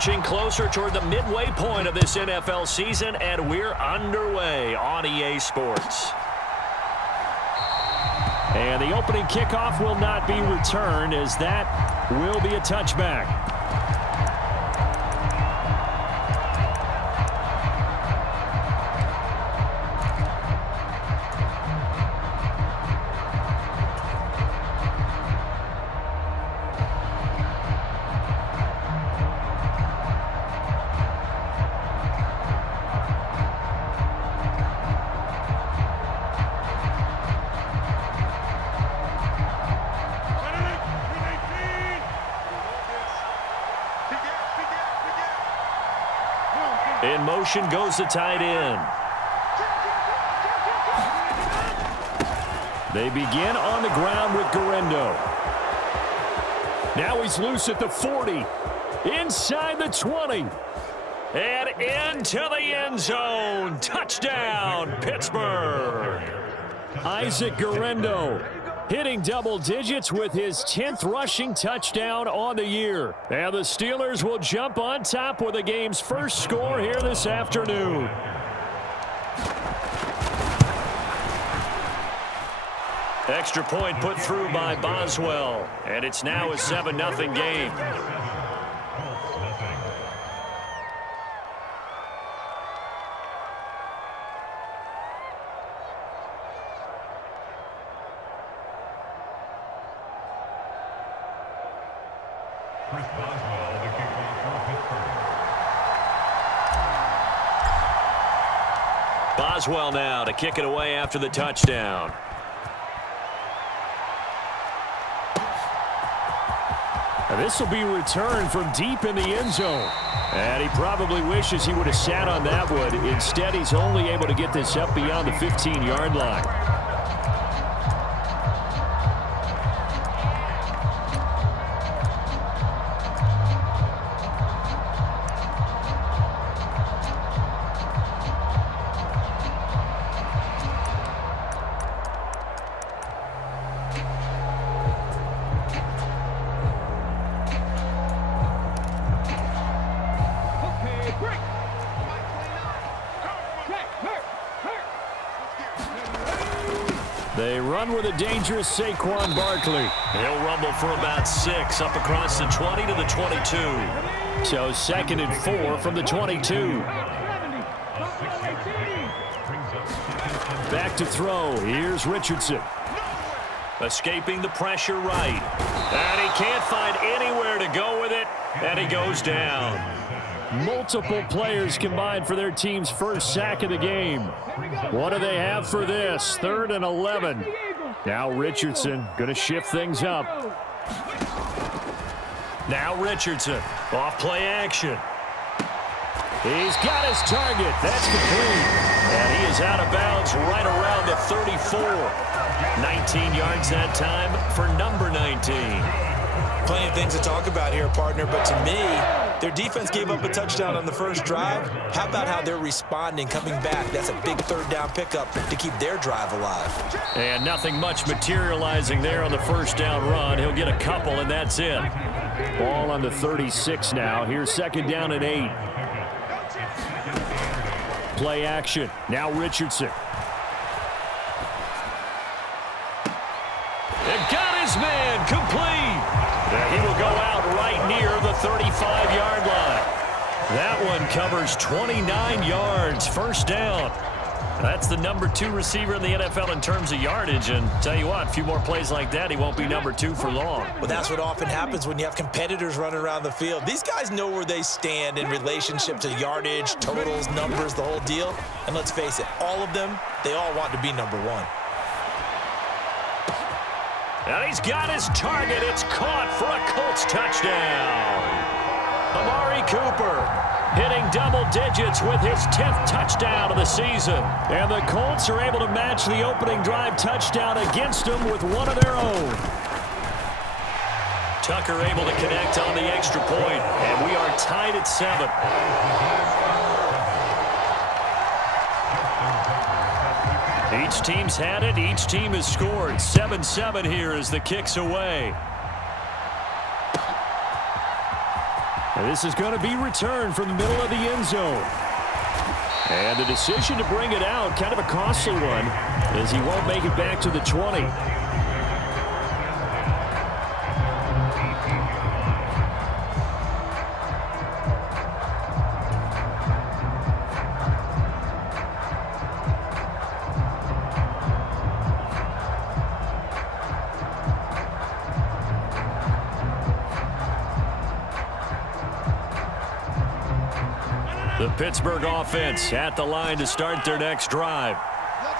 marching closer toward the midway point of this NFL season, and we're underway on EA Sports. And the opening kickoff will not be returned, as that will be a touchback. In motion goes the tight end. They begin on the ground with Gotw. Now he's loose at the 40. Inside the 20. And into the end zone. Touchdown, Pittsburgh. Isaac Gotw hitting double digits with his 10th rushing touchdown on the year. And the Steelers will jump on top with the game's first score here this afternoon. Extra point put through by Boswell. And it's now a 7-0 game. Boswell now to kick it away after the touchdown. And this will be returned from deep in the end zone. And he probably wishes he would have sat on that one. Instead, he's only able to get this up beyond the 15-yard line. They run with a dangerous Saquon Barkley. He'll rumble for about 6 up across the 20 to the 22. So 2nd and 4 from the 22. Back to throw. Here's Richardson. Escaping the pressure right. And he can't find anywhere to go with it. And he goes down. Multiple players combined for their team's first sack of the game. What do they have for this? 3rd and 11. Now Richardson going to shift things up. Now Richardson. Off play action. He's got his target. That's complete. And he is out of bounds right around the 34. 19 yards that time for number 19. Plenty of things to talk about here, partner, but to me, their defense gave up a touchdown on the first drive. How about how they're responding, coming back? That's a big 3rd down pickup to keep their drive alive. And nothing much materializing there on the first down run. He'll get a couple, and that's it. Ball on the 36 now. Here's 2nd down and 8. Play action. Now Richardson. It got his man complete. And he will go out right near the 35-yard line. That one covers 29 yards. First down. That's the number 2 receiver in the NFL in terms of yardage. And tell you what, a few more plays like that, he won't be number 2 for long. Well, that's what often happens when you have competitors running around the field. These guys know where they stand in relationship to yardage, totals, numbers, the whole deal. And let's face it, all of them, they all want to be number 1. And he's got his target. It's caught for a Colts touchdown. Amari Cooper hitting double digits with his 10th touchdown of the season. And the Colts are able to match the opening drive touchdown against them with one of their own. Tucker able to connect on the extra point, and we are tied at 7. Each team's had it. Each team has scored. 7-7 here as the kick's away. And this is going to be returned from the middle of the end zone. And the decision to bring it out, kind of a costly one, as he won't make it back to the 20. The Pittsburgh offense at the line to start their next drive.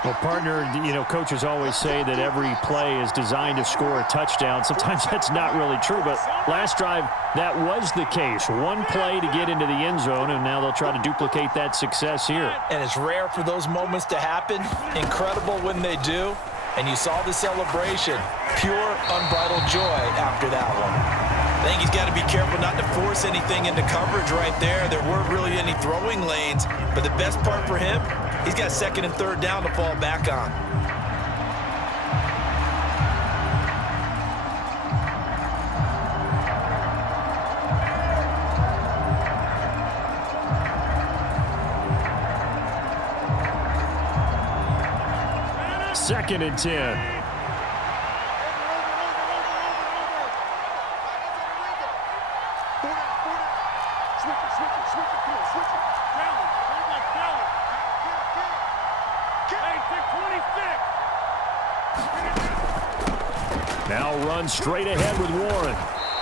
Well, partner, coaches always say that every play is designed to score a touchdown. Sometimes that's not really true, but last drive, that was the case. One play to get into the end zone, and now they'll try to duplicate that success here. And it's rare for those moments to happen. Incredible when they do. And you saw the celebration. Pure, unbridled joy after that one. I think he's got to be careful not to force anything into coverage right there. There weren't really any throwing lanes. But the best part for him, he's got second and third down to fall back on. Second and 10. Now run straight ahead with Warren.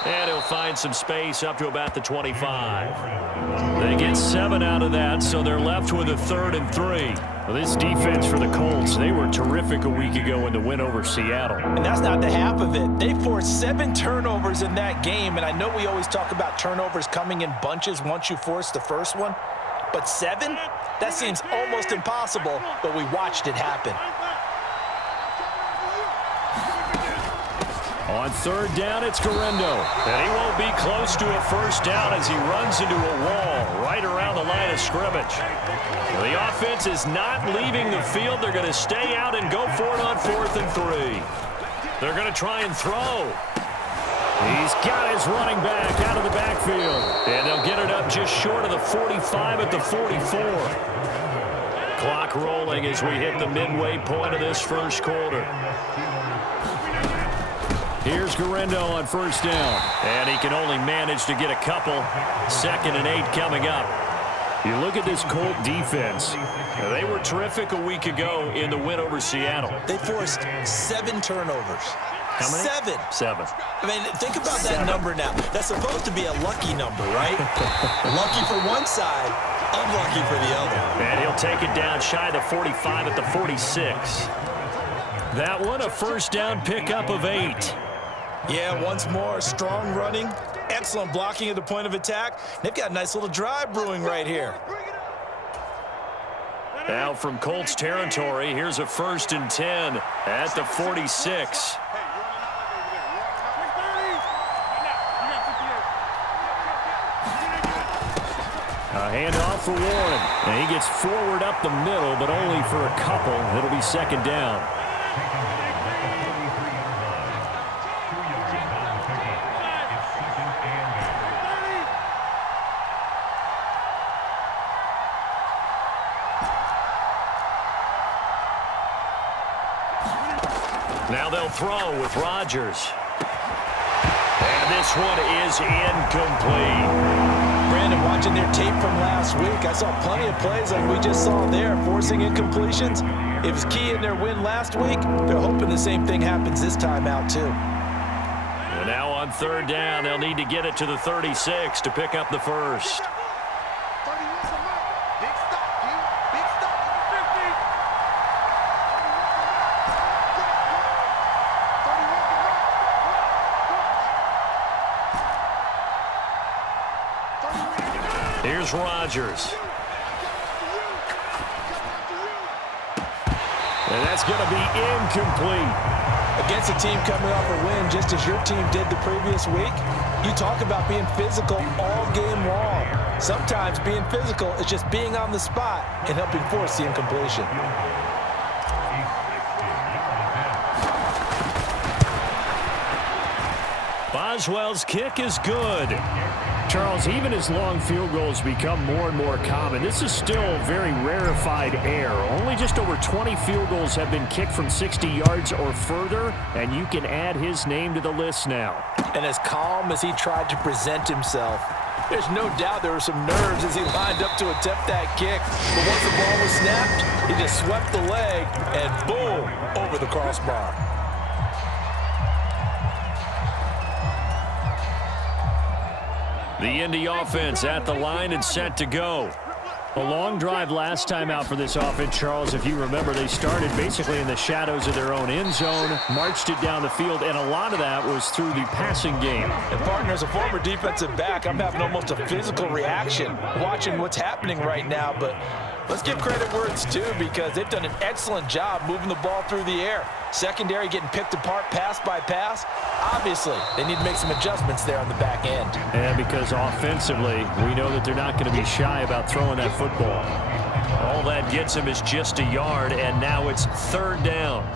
And he'll find some space up to about the 25. They get 7 out of that, so they're left with a 3rd and 3. Well, this defense for the Colts, they were terrific a week ago in the win over Seattle. And that's not the half of it. They forced 7 turnovers in that game, and I know we always talk about turnovers coming in bunches once you force the first one. But 7? That seems almost impossible, but we watched it happen. On 3rd down, it's Gotw. And he won't be close to a first down as he runs into a wall right around the line of scrimmage. Well, the offense is not leaving the field. They're going to stay out and go for it on 4th and 3. They're going to try and throw. He's got his running back out of the backfield. And they'll get it up just short of the 45 at the 44. Clock rolling as we hit the midway point of this first quarter. Here's Gotw on 1st down. And he can only manage to get a couple. 2nd and 8 coming up. You look at this Colt defense. They were terrific a week ago in the win over Seattle. They forced 7 turnovers. How many? 7. 7. I mean, think about that number now. That's supposed to be a lucky number, right? Lucky for one side, unlucky for the other. And he'll take it down shy of the 45 at the 46. That one, a first down pickup of 8. Yeah, once more, strong running, excellent blocking at the point of attack. They've got a nice little drive brewing right here. Now from Colts territory, here's a 1st and 10 at the 46. A handoff for Warren. And he gets forward up the middle, but only for a couple. It'll be 2nd down. Now they'll throw with Rodgers. And this one is incomplete. Brandon, watching their tape from last week, I saw plenty of plays like we just saw there, forcing incompletions. It was key in their win last week. They're hoping the same thing happens this time out, too. And now on 3rd down, they'll need to get it to the 36 to pick up the first. Here's Rodgers. And that's going to be incomplete. Against a team coming off a win just as your team did the previous week, you talk about being physical all game long. Sometimes being physical is just being on the spot and helping force the incompletion. Boswell's kick is good. Charles, even as long field goals become more and more common, this is still very rarefied air. Only just over 20 field goals have been kicked from 60 yards or further, and you can add his name to the list now. And as calm as he tried to present himself, there's no doubt there were some nerves as he lined up to attempt that kick. But once the ball was snapped, he just swept the leg and boom, over the crossbar. The Indy offense at the line and set to go. A long drive last time out for this offense, Charles. If you remember, they started basically in the shadows of their own end zone, marched it down the field, and a lot of that was through the passing game. And, partner, as a former defensive back, I'm having almost a physical reaction watching what's happening right now. But let's give credit where it's due because they've done an excellent job moving the ball through the air. Secondary getting picked apart pass by pass. Obviously, they need to make some adjustments there on the back end. And because offensively, we know that they're not going to be shy about throwing that football. All that gets him is just a yard, and now it's third down.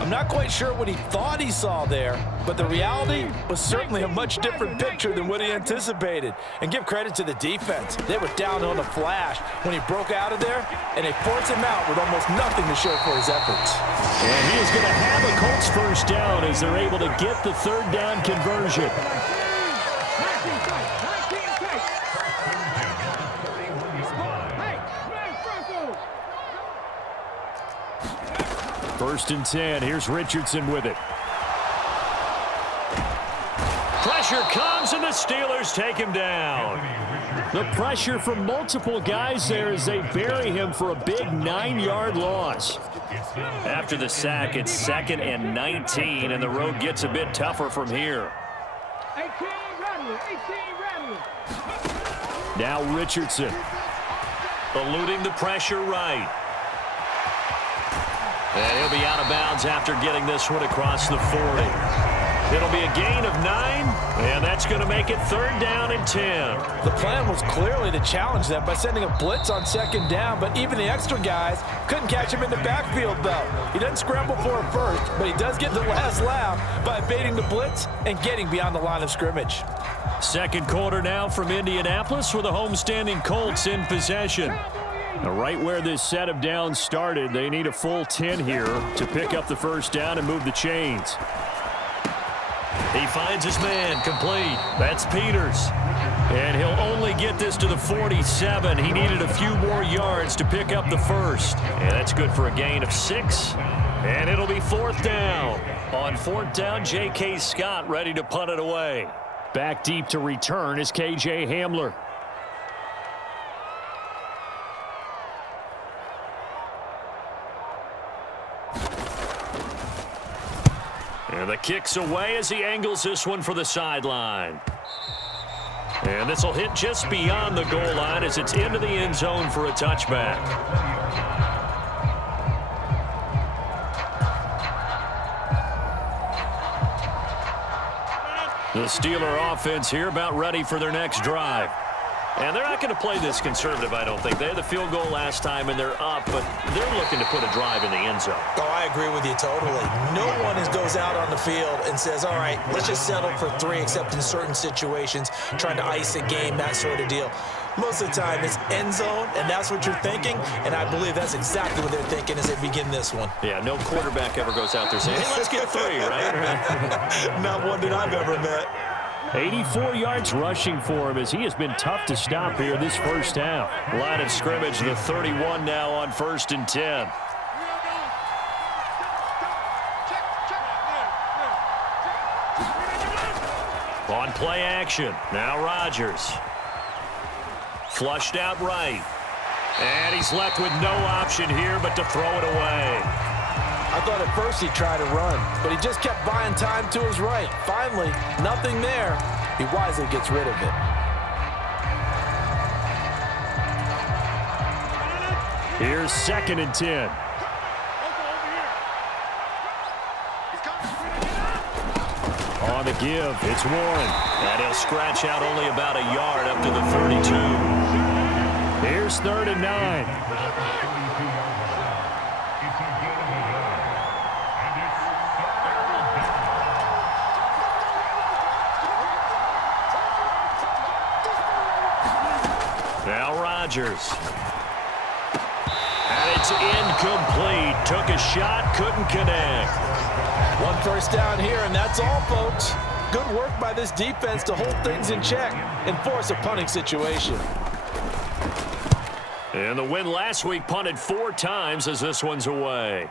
I'm not quite sure what he thought he saw there, but the reality was certainly a much different picture than what he anticipated. And give credit to the defense. They were down on a flash when he broke out of there, and they forced him out with almost nothing to show for his efforts. And he is going to have a Colts first down as they're able to get the third down conversion. First and 10. Here's Richardson with it. Pressure comes, and the Steelers take him down. The pressure from multiple guys there as they bury him for a big 9-yard loss. After the sack, it's 2nd and 19, and the road gets a bit tougher from here. Now Richardson. Eluding the pressure right. And he'll be out of bounds after getting this one across the 40. It'll be a gain of 9, and that's going to make it third down and 10. The plan was clearly to challenge them by sending a blitz on second down, but even the extra guys couldn't catch him in the backfield, though. He doesn't scramble for it first, but he does get the last laugh by evading the blitz and getting beyond the line of scrimmage. Second quarter now from Indianapolis with the homestanding Colts in possession. Right where this set of downs started, they need a full 10 here to pick up the first down and move the chains. He finds his man, complete. That's Peters. And he'll only get this to the 47. He needed a few more yards to pick up the first. And that's good for a gain of 6. And it'll be fourth down. On fourth down, J.K. Scott ready to punt it away. Back deep to return is K.J. Hamler. And the kick's away as he angles this one for the sideline. And this will hit just beyond the goal line as it's into the end zone for a touchback. The Steeler offense here about ready for their next drive. And they're not going to play this conservative, I don't think. They had the field goal last time, and they're up, but they're looking to put a drive in the end zone. Oh, I agree with you totally. No one goes out on the field and says, all right, let's just settle for 3, except in certain situations, trying to ice a game, that sort of deal. Most of the time, it's end zone, and that's what you're thinking, and I believe that's exactly what they're thinking as they begin this one. Yeah, no quarterback ever goes out there saying, hey, let's get 3, right? Not one that I've ever met. 84 yards rushing for him as he has been tough to stop here this first half. Line of scrimmage, the 31 now on 1st and 10. On play action, now Rodgers. Flushed out right. And he's left with no option here but to throw it away. I thought at first he'd try to run, but he just kept buying time to his right. Finally, nothing there. He wisely gets rid of it. Here's 2nd and 10. On the give, it's Warren. And he'll scratch out only about a yard up to the 32. Here's 3rd and 9. Rodgers. And it's incomplete. Took a shot, couldn't connect. One first down here, and that's all, folks. Good work by this defense to hold things in check and force a punting situation. And the win last week punted 4 times as this one's away.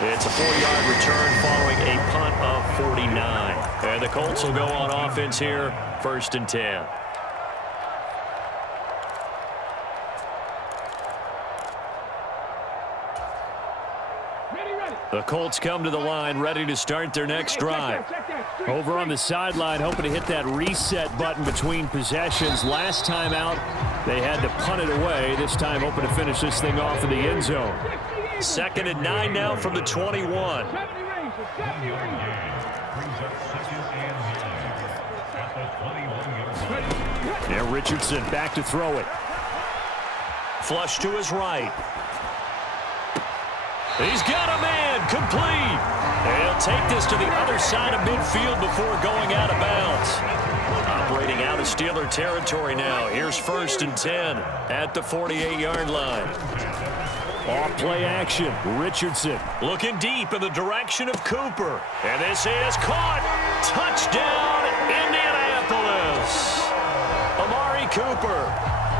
It's a 4-yard return following a punt of 49. And the Colts will go on offense here, 1st and 10. The Colts come to the line, ready to start their next drive. Over on the sideline, hoping to hit that reset button between possessions. Last time out, they had to punt it away. This time, hoping to finish this thing off in the end zone. 2nd and 9 now from the 21. And Richardson back to throw it. Flush to his right. He's got a man, complete. He'll take this to the other side of midfield before going out of bounds. Operating out of Steeler territory now. Here's 1st and 10 at the 48-yard line. Off play action, Richardson. Looking deep in the direction of Cooper. And this is caught. Touchdown, Indianapolis. Amari Cooper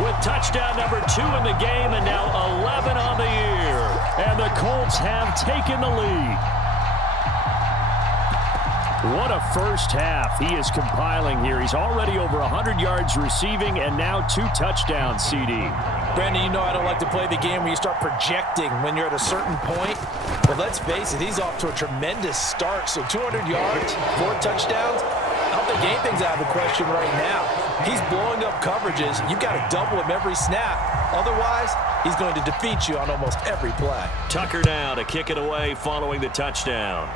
with touchdown number 2 in the game and now 11 on the year. And the Colts have taken the lead. What a first half he is compiling here. He's already over 100 yards receiving and now 2 touchdowns, CD. Brandon, you know I don't like to play the game where you start projecting when you're at a certain point. But let's face it, he's off to a tremendous start. So 200 yards, 4 touchdowns. I don't think anything's out of the question right now. He's blowing up coverages. You've got to double him every snap. Otherwise, he's going to defeat you on almost every play. Tucker now to kick it away following the touchdown.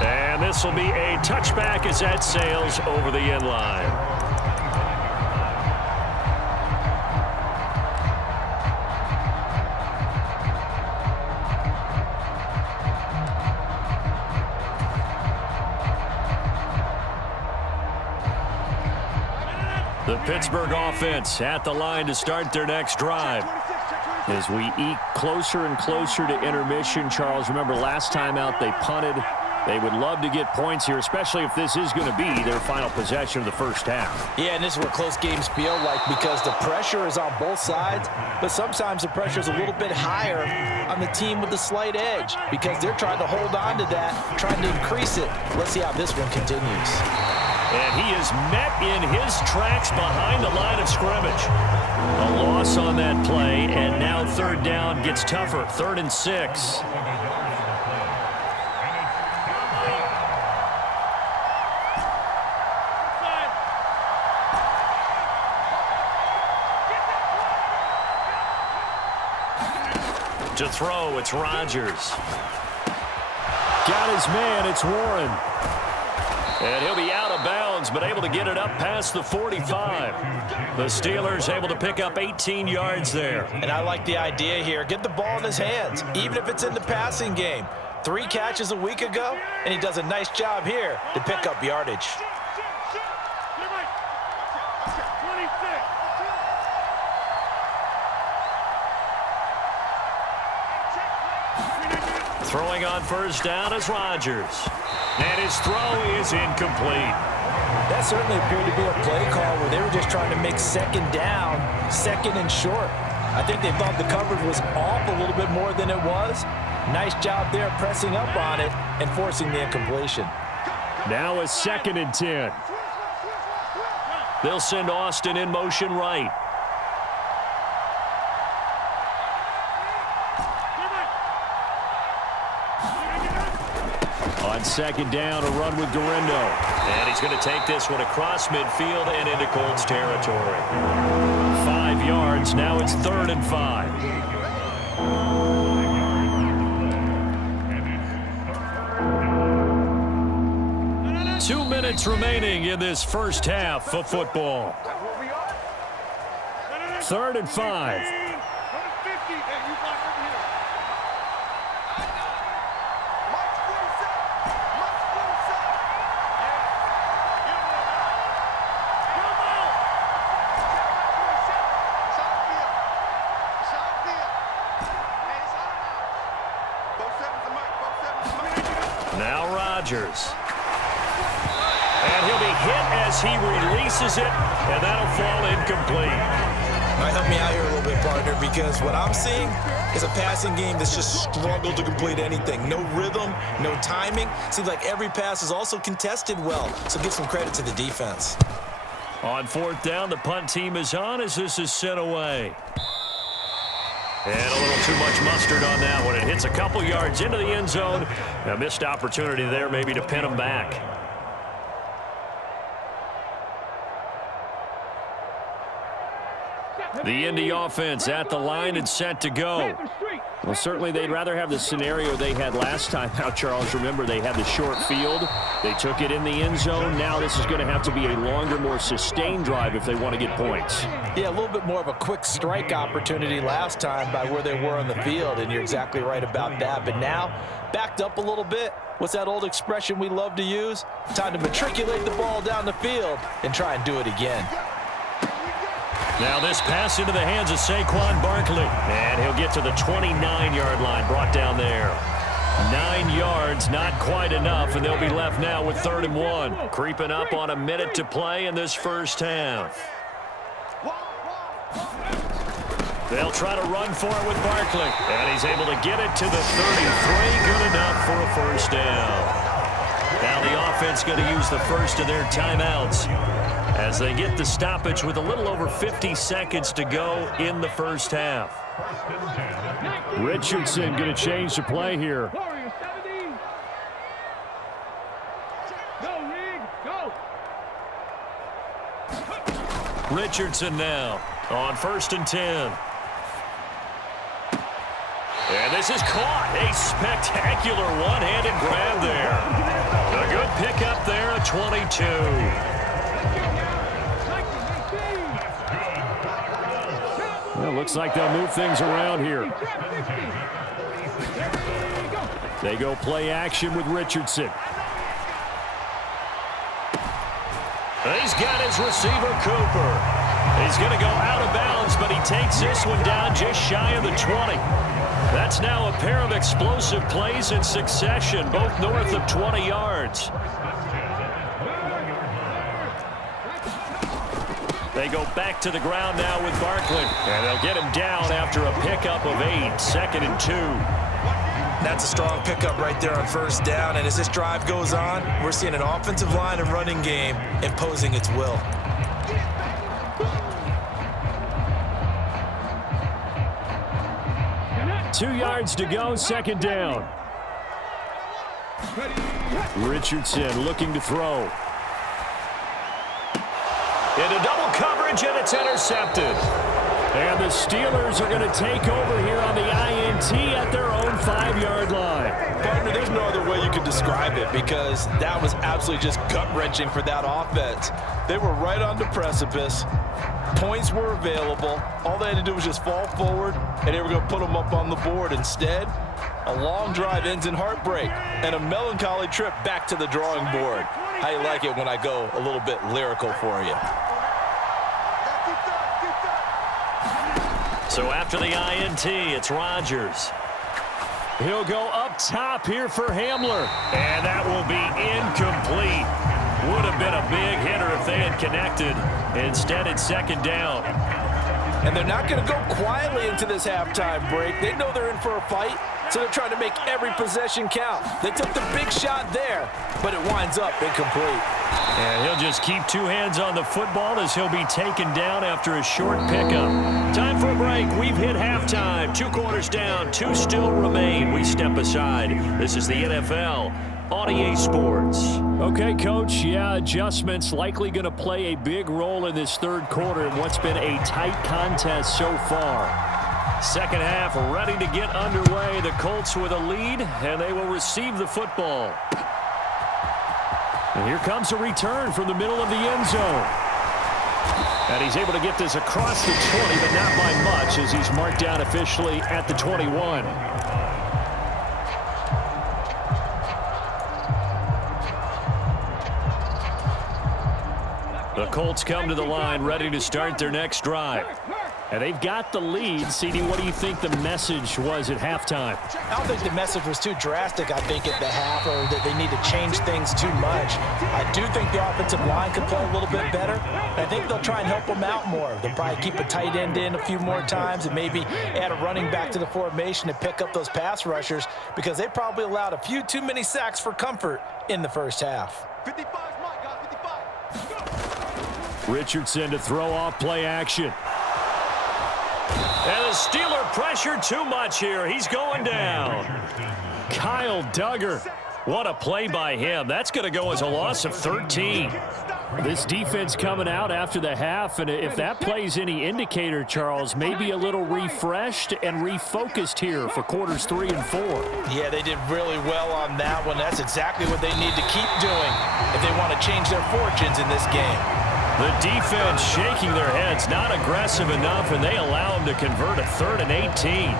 And this will be a touchback as that sails over the end line. The Pittsburgh offense at the line to start their next drive. As we eke closer and closer to intermission, Charles, remember last time out they punted. They would love to get points here, especially if this is going to be their final possession of the first half. Yeah, and this is what close games feel like because the pressure is on both sides, but sometimes the pressure is a little bit higher on the team with the slight edge because they're trying to hold on to that, trying to increase it. Let's see how this one continues. And he is met in his tracks behind the line of scrimmage. A loss on that play, and now 3rd down gets tougher. 3rd and 6. To throw, it's Rodgers. Got his man, it's Warren. And he'll be out of bounds, but able to get it up past the 45. The Steelers able to pick up 18 yards there. And I like the idea here. Get the ball in his hands, even if it's in the passing game. 3 catches a week ago, and he does a nice job here to pick up yardage. Throwing on 1st down is Rodgers. And his throw is incomplete. That certainly appeared to be a play call where they were just trying to make 2nd down, 2nd and short. I think they thought the coverage was off a little bit more than it was. Nice job there pressing up on it and forcing the incompletion. Now a 2nd and 10. They'll send Austin in motion right. On 2nd down, a run with Gotw. And he's going to take this one across midfield and into Colts territory. 5 yards. Now it's 3rd and 5. Two minutes remaining in this first half of football. 3rd and 5. Rodgers. And he'll be hit as he releases it, and that'll fall incomplete. Might help me out here a little bit, partner, because what I'm seeing is a passing game that's just struggled to complete anything. No rhythm, no timing. Seems like every pass is also contested well, so give some credit to the defense. On fourth down, the punt team is on as this is sent away. And a little too much mustard on that one. It hits a couple yards into the end zone. A missed opportunity there maybe to pin them back. The Indy offense at the line and set to go. Well, certainly they'd rather have the scenario they had last time out, Charles. Remember, they had the short field. They took it in the end zone. Now this is going to have to be a longer, more sustained drive if they want to get points. Yeah, a little bit more of a quick strike opportunity last time by where they were on the field, and you're exactly right about that. But now, backed up a little bit. What's that old expression we love to use? Time to matriculate the ball down the field and try and do it again. Now this pass into the hands of Saquon Barkley. And he'll get to the 29-yard line, brought down there. 9 yards, not quite enough, and they'll be left now with 3rd and 1. Creeping up on a minute to play in this first half. They'll try to run for it with Barkley. And he's able to get it to the 33. Good enough for a first down. Now the offense going to use the first of their timeouts as they get the stoppage with a little over 50 seconds to go in the first half. Richardson going to change the play here. Richardson now on 1st and 10. And this is caught. A spectacular one-handed grab there. A good pickup there, a 22. Well, looks like they'll move things around here. They go play action with Richardson. He's got his receiver, Cooper. He's going to go out of bounds, but he takes this one down just shy of the 20. That's now a pair of explosive plays in succession, both north of 20 yards. They go back to the ground now with Barkley. And they'll get him down after a pickup of 8, 2nd and 2. That's a strong pickup right there on 1st down. And as this drive goes on, we're seeing an offensive line and running game imposing its will. Two yards to go, 2nd down. Richardson looking to throw. Into double coverage, and it's intercepted. And the Steelers are going to take over here on the INT at their own 5-yard line. Partner, there's no other way you could describe it because that was absolutely just gut-wrenching for that offense. They were right on the precipice. Points were available. All they had to do was just fall forward, and they were going to put them up on the board. Instead, a long drive ends in heartbreak and a melancholy trip back to the drawing board. How you like it when I go a little bit lyrical for you? So after the INT, it's Rodgers. He'll go up top here for Hamler. And that will be incomplete. Would have been a big hitter if they had connected. Instead, it's 2nd down. And they're not going to go quietly into this halftime break. They know they're in for a fight, so they're trying to make every possession count. They took the big shot there, but it winds up incomplete. And he'll just keep 2 hands on the football as he'll be taken down after a short pickup. Time for a break. We've hit halftime. 2 quarters down, 2 still remain. We step aside. This is the NFL on EA Sports. Okay, Coach, yeah, adjustments likely going to play a big role in this 3rd quarter in what's been a tight contest so far. 2nd half ready to get underway. The Colts with a lead, and they will receive the football. And here comes a return from the middle of the end zone. And he's able to get this across the 20, but not by much as he's marked down officially at the 21. The Colts come to the line ready to start their next drive. And they've got the lead. CD, what do you think the message was at halftime? I don't think the message was too drastic, I think, at the half, or that they need to change things too much. I do think the offensive line could play a little bit better. I think they'll try and help them out more. They'll probably keep a tight end in a few more times and maybe add a running back to the formation to pick up those pass rushers, because they probably allowed a few too many sacks for comfort in the first half. 55 is mine, guys, 55. Richardson to throw off play action. And the Steeler pressure too much here. He's going down. Kyle Duggar. What a play by him. That's going to go as a loss of 13. This defense coming out after the half, and if that plays any indicator, Charles, maybe a little refreshed and refocused here for quarters 3 and 4. Yeah, they did really well on that one. That's exactly what they need to keep doing if they want to change their fortunes in this game. The defense shaking their heads, not aggressive enough, and they allow them to convert a 3rd and 18.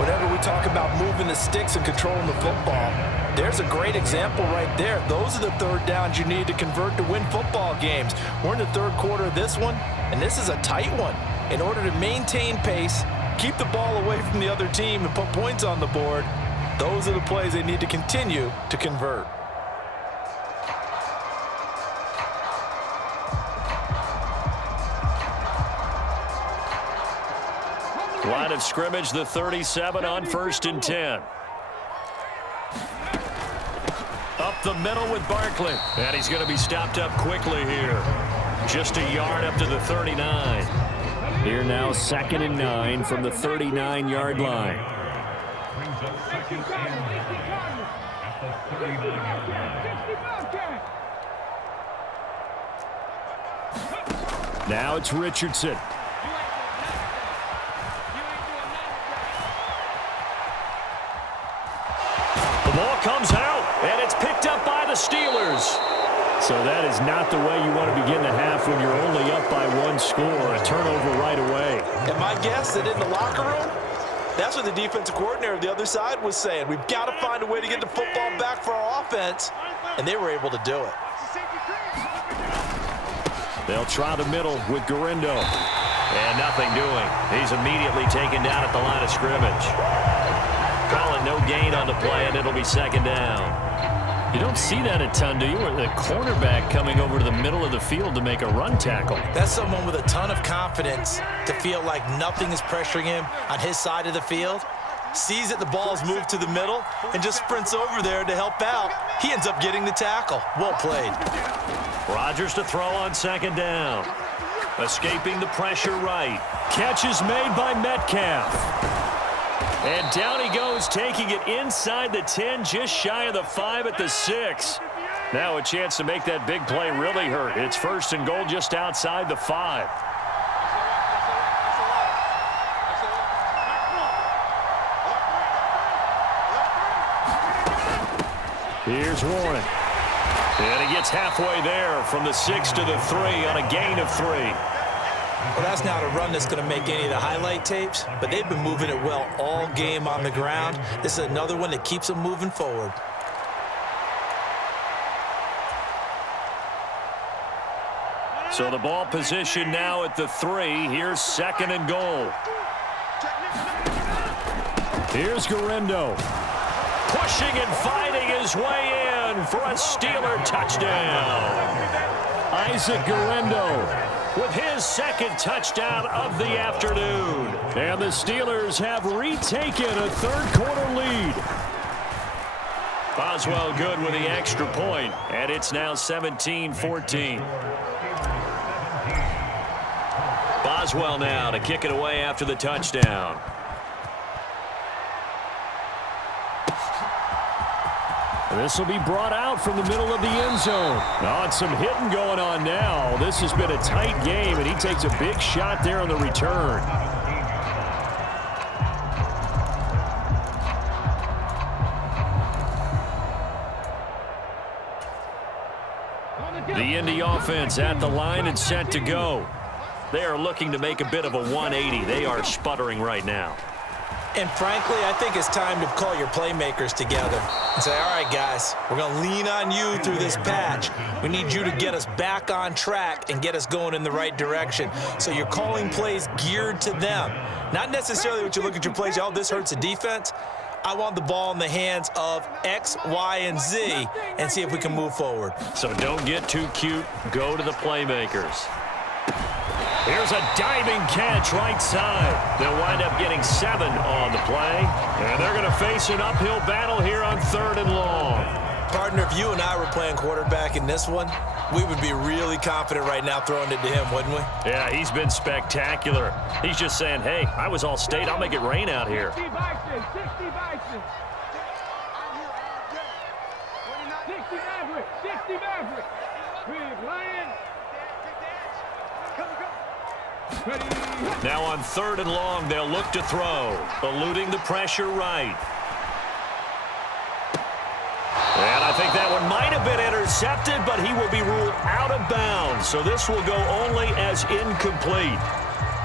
Whenever we talk about moving the sticks and controlling the football, there's a great example right there. Those are the third downs you need to convert to win football games. We're in the third quarter of this one, and this is a tight one. In order to maintain pace, keep the ball away from the other team, and put points on the board, those are the plays they need to continue to convert. Line of scrimmage, the 37 on 1st and 10. Up the middle with Barkley. And he's going to be stopped up quickly here. Just a yard up to the 39. Here now 2nd and 9 from the 39-yard line. Now it's Richardson. The ball comes out, and it's picked up by the Steelers. So that is not the way you want to begin the half when you're only up by 1 score. A turnover right away. And my guess that in the locker room, that's what the defensive coordinator of the other side was saying. We've got to find a way to get the football back for our offense, and they were able to do it. They'll try the middle with Gorindo. And nothing doing. He's immediately taken down at the line of scrimmage. Calling no gain on the play, and it'll be 2nd down. You don't see that a ton, do you? The cornerback coming over to the middle of the field to make a run tackle. That's someone with a ton of confidence to feel like nothing is pressuring him on his side of the field. Sees that the ball's moved to the middle and just sprints over there to help out. He ends up getting the tackle. Well played. Rodgers to throw on 2nd down. Escaping the pressure right. Catch is made by Metcalf. And down he goes, taking it inside the 10, just shy of the 5 at the 6. Now a chance to make that big play really hurt. It's 1st and goal just outside the 5. Here's Warren. And he gets halfway there from the 6 to the 3 on a gain of 3. Well, that's not a run that's going to make any of the highlight tapes, but they've been moving it well all game on the ground. This is another one that keeps them moving forward. So the ball position now at the 3. Here's 2nd and goal. Here's Gorindo. Pushing and fighting his way in for a Steeler touchdown. Isaac Gorindo with his 2nd touchdown of the afternoon. And the Steelers have retaken a 3rd quarter lead. Boswell good with the extra point, and it's now 17-14. Boswell now to kick it away after the touchdown. This will be brought out from the middle of the end zone. Oh, and some hitting going on now. This has been a tight game, and he takes a big shot there on the return. The Indy offense at the line and set to go. They are looking to make a bit of a 180. They are sputtering right now. And frankly, I think it's time to call your playmakers together and say, all right, guys, we're going to lean on you through this patch. We need you to get us back on track and get us going in the right direction. So you're calling plays geared to them. Not necessarily what you look at your plays, oh, this hurts the defense. I want the ball in the hands of X, Y, and Z and see if we can move forward. So don't get too cute. Go to the playmakers. Here's a diving catch right side. They'll wind up getting 7 on the play. And they're going to face an uphill battle here on 3rd and long. Partner, if you and I were playing quarterback in this one, we would be really confident right now throwing it to him, wouldn't we? Yeah, he's been spectacular. He's just saying, hey, I was all state. I'll make it rain out here. 60 Bison. 60 Maverick. 60 Maverick. Big Lion. Now on 3rd and long, they'll look to throw, eluding the pressure right. And I think that one might have been intercepted, but he will be ruled out of bounds. So this will go only as incomplete.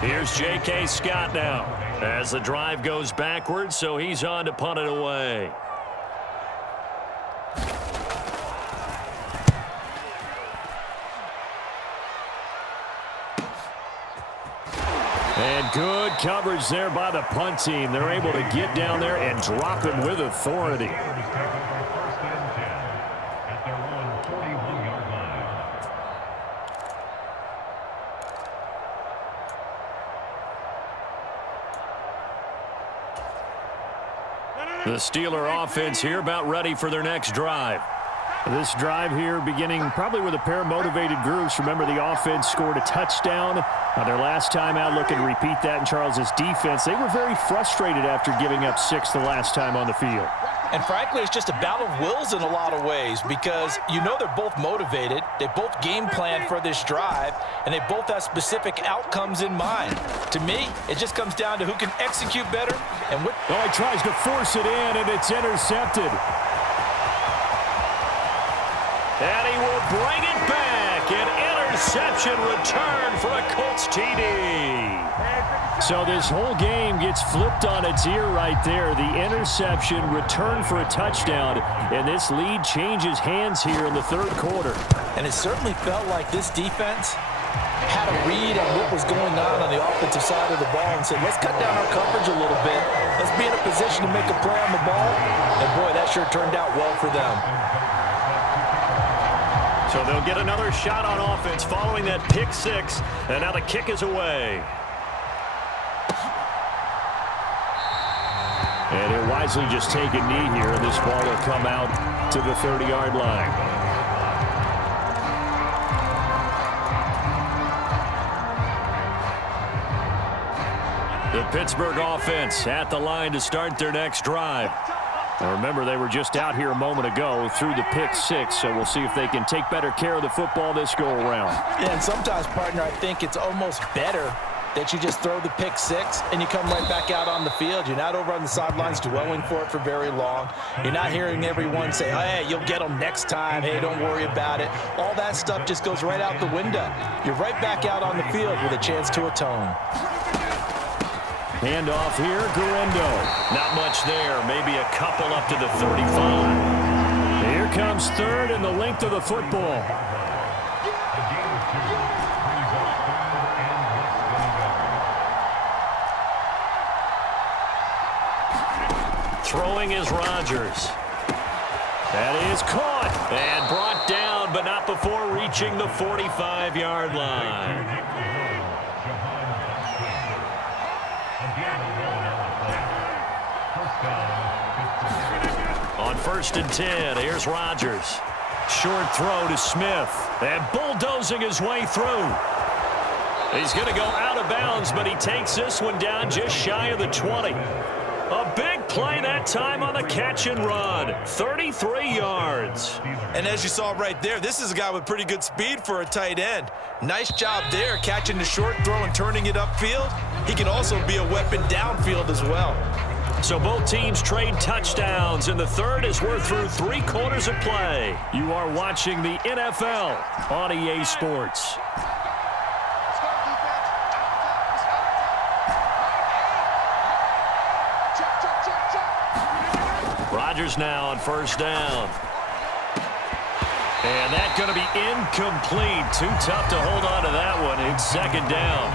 Here's J.K. Scott now as the drive goes backwards, so he's on to punt it away. And good coverage there by the punt team. They're able to get down there and drop him with authority. The Steeler offense here about ready for their next drive. This drive here beginning probably with a pair of motivated groups. Remember, the offense scored a touchdown on their last time out. Looking to repeat that in Charles's defense. They were very frustrated after giving up 6 the last time on the field. And frankly, it's just a battle of wills in a lot of ways because you know they're both motivated. They both game plan for this drive, and they both have specific outcomes in mind. To me, it just comes down to who can execute better and what. Oh, he tries to force it in, and it's intercepted. And he will bring it back. An interception return for a Colts TD. So this whole game gets flipped on its ear right there. The interception, return for a touchdown, and this lead changes hands here in the 3rd quarter. And it certainly felt like this defense had a read on what was going on the offensive side of the ball and said, let's cut down our coverage a little bit. Let's be in a position to make a play on the ball. And, boy, that sure turned out well for them. So they'll get another shot on offense following that pick 6, and now the kick is away. And he'll wisely just take a knee here, and this ball will come out to the 30-yard line. The Pittsburgh offense at the line to start their next drive. Now remember, they were just out here a moment ago through the pick 6, so we'll see if they can take better care of the football this go-around. Yeah, and sometimes, partner, I think it's almost better that you just throw the pick 6 and you come right back out on the field. You're not over on the sidelines dwelling for it for very long. You're not hearing everyone say, hey, you'll get them next time. Hey, don't worry about it. All that stuff just goes right out the window. You're right back out on the field with a chance to atone. Handoff here, Garendo. Not much there, maybe a couple up to the 35. Here comes 3rd and the length of the football. Throwing is Rodgers. That is caught. And brought down, but not before reaching the 45-yard line. On 1st and 10, here's Rodgers. Short throw to Smith. And bulldozing his way through. He's going to go out of bounds, but he takes this one down just shy of the 20. A big play that time on the catch and run. 33 yards. And as you saw right there, this is a guy with pretty good speed for a tight end. Nice job there catching the short throw and turning it upfield. He can also be a weapon downfield as well. So both teams trade touchdowns, and the 3rd as we're through 3 quarters of play. You are watching the NFL on EA Sports. Rodgers now on first down. And that's going to be incomplete. Too tough to hold on to that one. It's second down.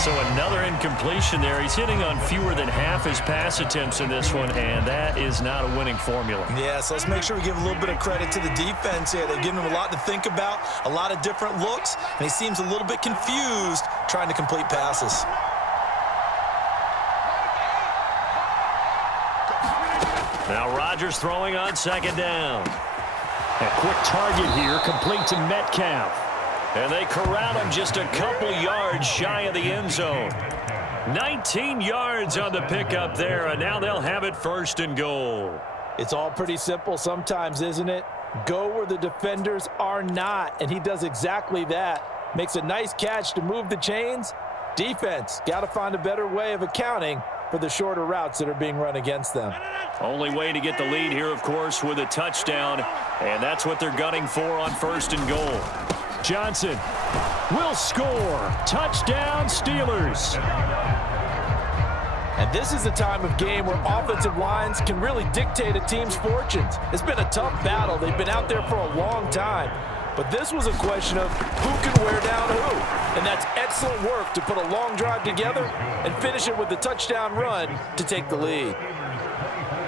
So another incompletion there. He's hitting on fewer than half his pass attempts in this one, and that is not a winning formula. Yeah, so let's make sure we give a little bit of credit to the defense here. They've given him a lot to think about, a lot of different looks, and he seems a little bit confused trying to complete passes. Now Rodgers throwing on second down. A quick target here, complete to Metcalf. And they corral him just a couple yards shy of the end zone. 19 yards on the pickup there, and now they'll have it first and goal. It's all pretty simple sometimes, isn't it? Go where the defenders are not, and he does exactly that. Makes a nice catch to move the chains. Defense, got to find a better way of accounting for the shorter routes that are being run against them. Only way to get the lead here, of course, with a touchdown, and that's what they're gunning for on first and goal. Johnson will score. Touchdown, Steelers. And this is a time of game where offensive lines can really dictate a team's fortunes. It's been a tough battle. They've been out there for a long time. But this was a question of who can wear down who. And that's excellent work to put a long drive together and finish it with a touchdown run to take the lead.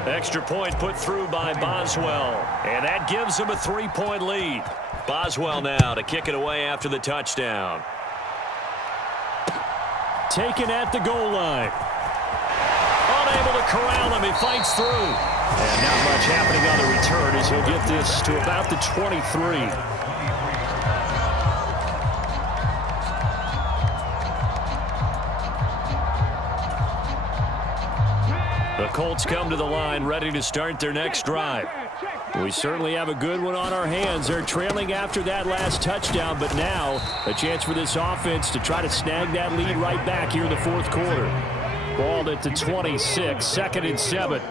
Extra point put through by Boswell. And that gives them a 3-point lead. Boswell now to kick it away after the touchdown. Taken at the goal line. Unable to corral him. He fights through. And not much happening on the return as he'll get this to about the 23. The Colts come to the line ready to start their next drive. We certainly have a good one on our hands. They're trailing after that last touchdown, but now a chance for this offense to try to snag that lead right back here in the fourth quarter. Ball at the 26, 2nd and 7.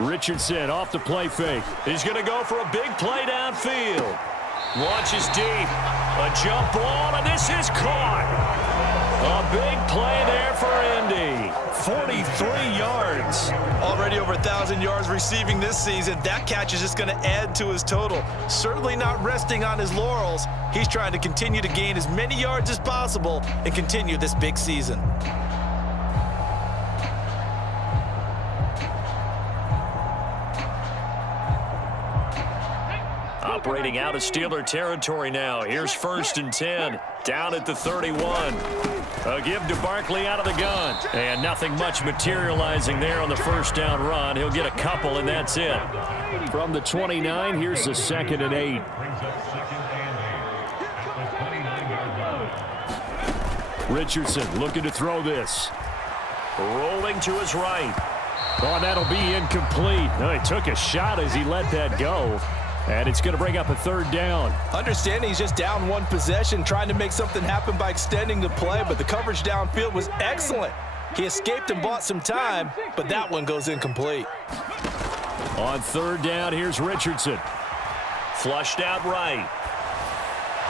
Richardson off the play fake. He's going to go for a big play downfield. Launches deep. A jump ball, and this is caught. A big play there for Indy. 43 yards. Already over 1,000 yards receiving this season. That catch is just going to add to his total. Certainly not resting on his laurels. He's trying to continue to gain as many yards as possible and continue this big season. Operating out of Steeler territory now. Here's 1st and 10. Down at the 31. A give to Barkley out of the gun. And nothing much materializing there on the first down run. He'll get a couple, and that's it. From the 29, here's the 2nd and 8. Richardson looking to throw this. Rolling to his right. Oh, that'll be incomplete. No, he took a shot as he let that go. And it's going to bring up a 3rd down. Understanding he's just down one possession, trying to make something happen by extending the play, but the coverage downfield was excellent. He escaped and bought some time, but that one goes incomplete. On 3rd down, here's Richardson. Flushed out right.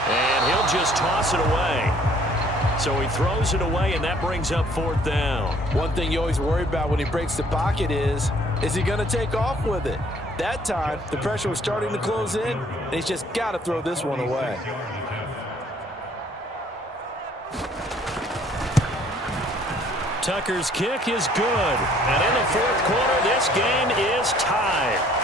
And he'll just toss it away. So he throws it away, and that brings up 4th down. One thing you always worry about when he breaks the pocket is he going to take off with it? That time, the pressure was starting to close in, and he's just got to throw this one away. Tucker's kick is good. And in the 4th quarter, this game is tied.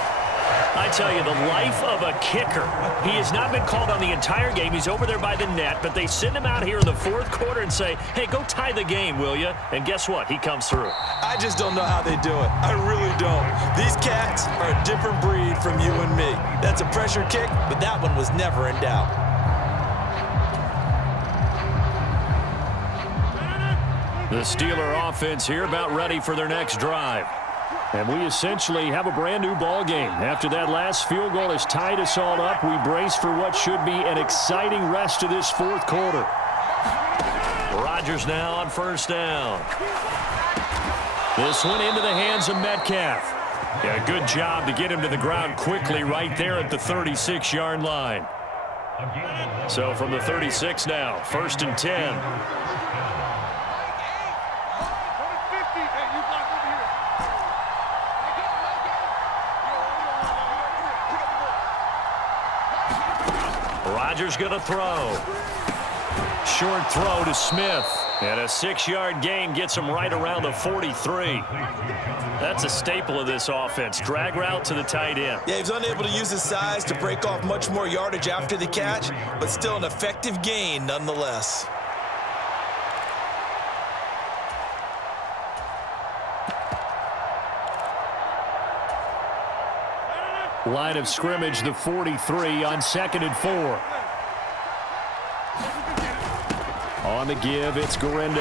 I tell you, the life of a kicker. He has not been called on the entire game. He's over there by the net, but they send him out here in the 4th quarter and say, hey, go tie the game, will you? And guess what? He comes through. I just don't know how they do it. I really don't. These cats are a different breed from you and me. That's a pressure kick, but that one was never in doubt. The Steeler offense here about ready for their next drive. And we essentially have a brand new ball game. After that last field goal has tied us all up, we brace for what should be an exciting rest of this 4th quarter. Rodgers now on 1st down. This one into the hands of Metcalf. Yeah, good job to get him to the ground quickly right there at the 36-yard line. So from the 36 now, 1st and 10. Rodgers going to throw. Short throw to Smith. And a 6-yard gain gets him right around the 43. That's a staple of this offense. Drag route to the tight end. Yeah, he was unable to use his size to break off much more yardage after the catch, but still an effective gain nonetheless. Line of scrimmage, the 43 on 2nd and 4. On the give, it's Gotw.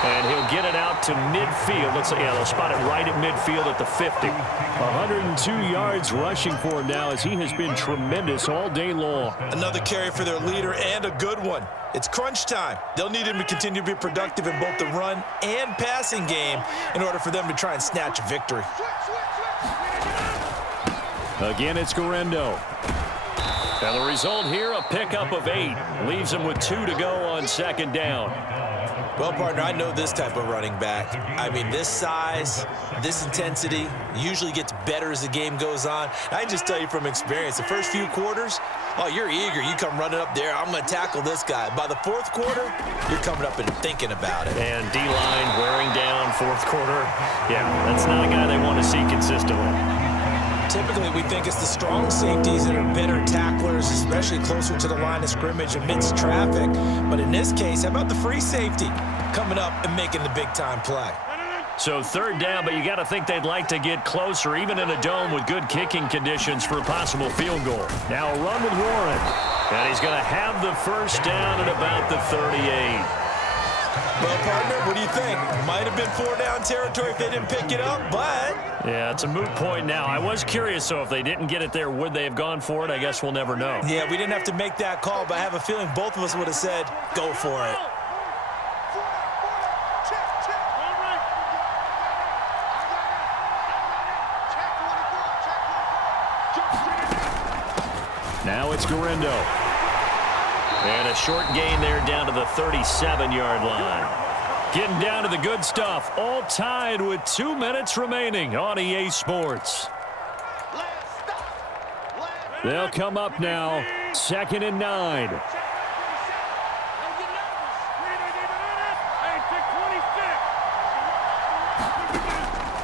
And he'll get it out to midfield. They'll spot it right at midfield at the 50. 102 yards rushing for him now as he has been tremendous all day long. Another carry for their leader and a good one. It's crunch time. They'll need him to continue to be productive in both the run and passing game in order for them to try and snatch a victory. Again, it's Gotw. And the result here, a pickup of 8. Leaves him with 2 to go on 2nd down. Well, partner, I know this type of running back. I mean, this size, this intensity usually gets better as the game goes on. I just tell you from experience, the first few quarters, oh, you're eager. You come running up there, I'm going to tackle this guy. By the 4th quarter, you're coming up and thinking about it. And D-line wearing down 4th quarter. Yeah, that's not a guy they want to see consistently. Typically, we think it's the strong safeties that are better tacklers, especially closer to the line of scrimmage amidst traffic. But in this case, how about the free safety coming up and making the big-time play? So 3rd down, but you got to think they'd like to get closer, even in a dome with good kicking conditions for a possible field goal. Now a run with Warren. And he's going to have the 1st down at about the 38. Well, partner, what do you think? Might have been 4-down territory if they didn't pick it up, but... Yeah, it's a moot point now. I was curious, so if they didn't get it there, would they have gone for it? I guess we'll never know. Yeah, we didn't have to make that call, but I have a feeling both of us would have said, go for it. Now it's Gotw. And a short gain there down to the 37-yard line. Getting down to the good stuff. All tied with 2 minutes remaining on EA Sports. They'll come up now. 2nd and 9.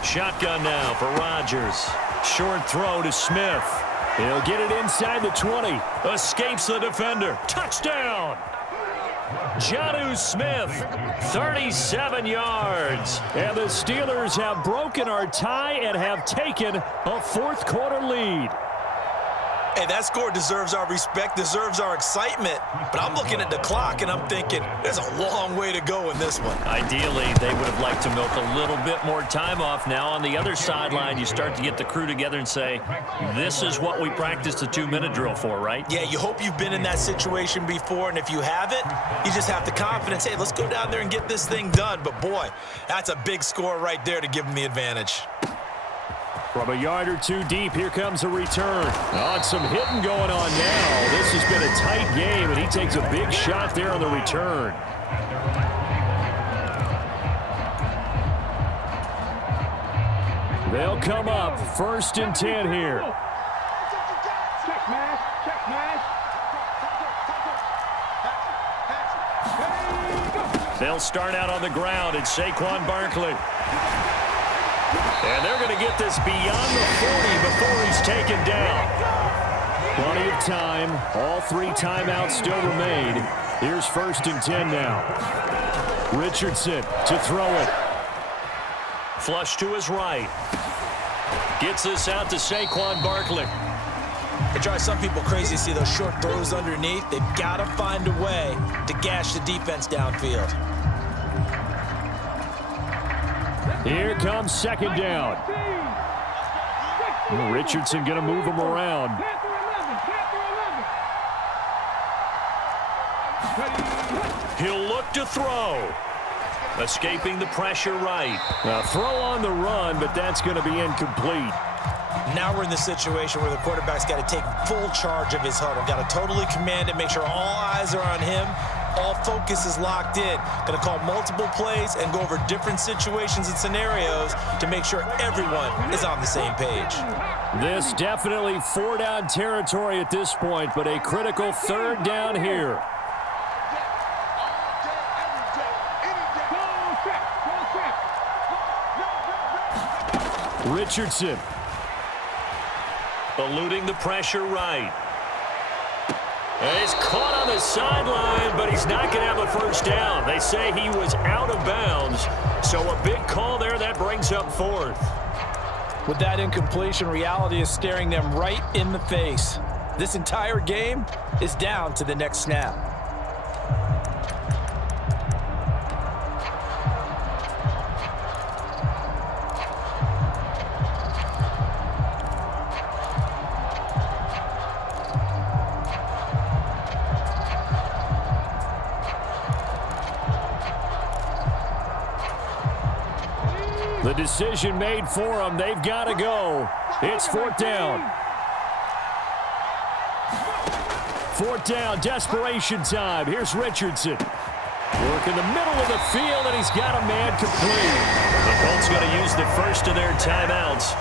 Shotgun now for Rodgers. Short throw to Smith. He'll get it inside the 20. Escapes the defender. Touchdown! Gotw Smith, 37 yards. And the Steelers have broken our tie and have taken a 4th quarter lead. Hey, that score deserves our respect, deserves our excitement. But I'm looking at the clock, and I'm thinking, there's a long way to go in this one. Ideally, they would have liked to milk a little bit more time off. Now, on the other sideline, you start to get the crew together and say, this is what we practiced the 2-minute drill for, right? Yeah, you hope you've been in that situation before, and if you haven't, you just have the confidence, hey, let's go down there and get this thing done. But, boy, that's a big score right there to give them the advantage. From a yard or 2 deep, here comes a return. Oh, some hitting going on now. This has been a tight game, and he takes a big shot there on the return. They'll come up 1st and 10 here. Check mash, check mash. They'll start out on the ground. It's Saquon Barkley. And they're going to get this beyond the 40 before he's taken down. Plenty of time. All 3 timeouts still remain. Here's 1st and 10 now. Richardson to throw it. Flush to his right. Gets this out to Saquon Barkley. It drives some people crazy to see those short throws underneath. They've got to find a way to gash the defense downfield. Here comes 2nd down. Richardson going to move him around. He'll look to throw. Escaping the pressure right. A throw on the run, but that's going to be incomplete. Now we're in the situation where the quarterback's got to take full charge of his huddle. Got to totally command it, make sure all eyes are on him. All focus is locked in. Going to call multiple plays and go over different situations and scenarios to make sure everyone is on the same page. This definitely 4-down territory at this point, but a critical 3rd down here. Richardson. Eluding the pressure right. And he's caught on the sideline, but he's not going to have a first down. They say he was out of bounds, so a big call there. That brings up 4th. With that incompletion, reality is staring them right in the face. This entire game is down to the next snap. The decision made for them. They've got to go. It's 4th down. 4th down, desperation time. Here's Richardson. Work in the middle of the field, and he's got a man complete. The Colts going to use the first of their timeouts,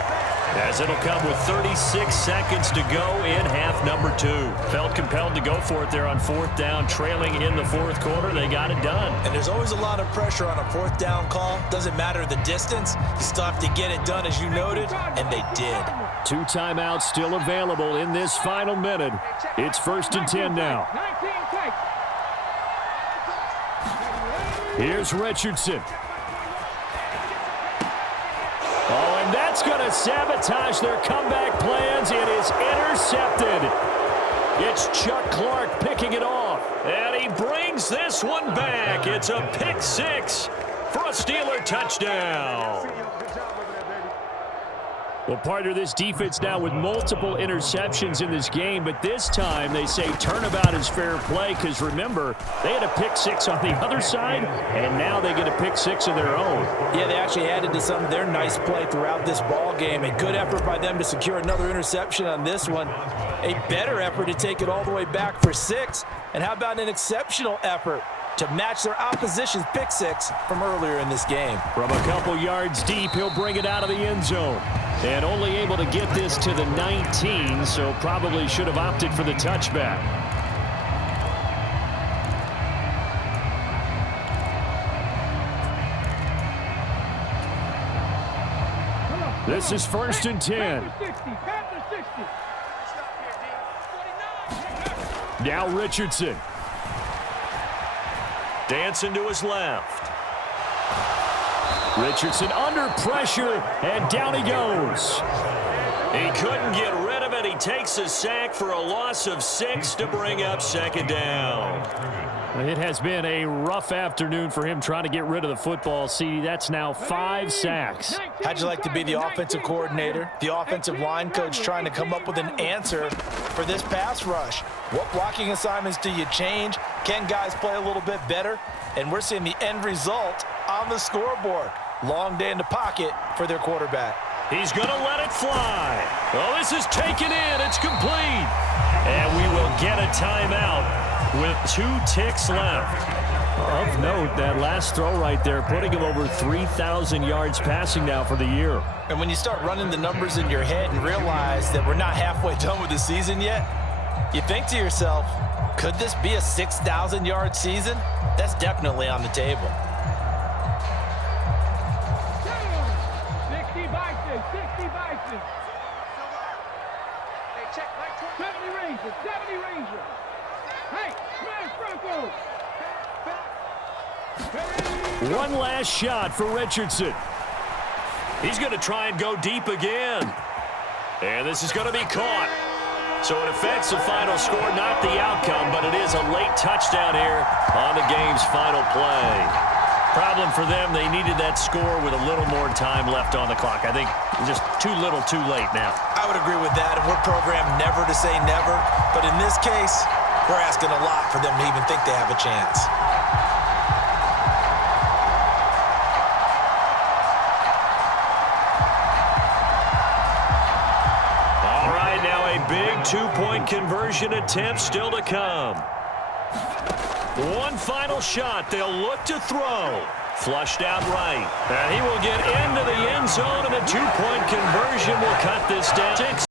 as it'll come with 36 seconds to go in half number 2. Felt compelled to go for it there on 4th down, trailing in the 4th quarter. They got it done. And there's always a lot of pressure on a 4th down call. Doesn't matter the distance. You still have to get it done, as you noted, and they did. 2 timeouts still available in this final minute. It's 1st and 10 now. Here's Richardson. Oh, and that's going to sabotage their comeback plans. It is intercepted. It's Chuck Clark picking it off. And he brings this one back. It's a pick 6 for a Steeler touchdown. Well, partner, this defense now with multiple interceptions in this game, but this time they say turnabout is fair play because, remember, they had a pick 6 on the other side, and now they get a pick 6 of their own. Yeah, they actually added to some of their nice play throughout this ball game. A good effort by them to secure another interception on this one. A better effort to take it all the way back for 6. And how about an exceptional effort to match their opposition's pick 6 from earlier in this game? From a couple yards deep, he'll bring it out of the end zone. And only able to get this to the 19, so probably should have opted for the touchback. This is 1st and 10. Now Richardson. Dancing to his left. Richardson under pressure, and down he goes. He couldn't get rid of it. He takes a sack for a loss of 6 to bring up 2nd down. It has been a rough afternoon for him trying to get rid of the football. See, that's now 5 sacks. How'd you like to be the offensive coordinator, the offensive line coach trying to come up with an answer for this pass rush? What blocking assignments do you change? Can guys play a little bit better? And we're seeing the end result on the scoreboard. Long day in the pocket for their quarterback. He's going to let it fly. Oh, this is taken in. It's complete. And we will get a timeout with 2 ticks left. Of note, that last throw right there, putting him over 3,000 yards passing now for the year. And when you start running the numbers in your head and realize that we're not halfway done with the season yet, you think to yourself, could this be a 6,000-yard season? That's definitely on the table. 60 Bison, 60 Bison. 70 Rangers, 70 Rangers. Hey, smash Broncos. One last shot for Richardson. He's going to try and go deep again. And this is going to be caught. So it affects the final score, not the outcome, but it is a late touchdown here on the game's final play. Problem for them, they needed that score with a little more time left on the clock. I think just too little, too late now. I would agree with that, and we're programmed never to say never. But in this case, we're asking a lot for them to even think they have a chance. two-point conversion attempt still to come. One final shot. They'll look to throw. Flushed out right. And he will get into the end zone, and a two-point conversion will cut this down.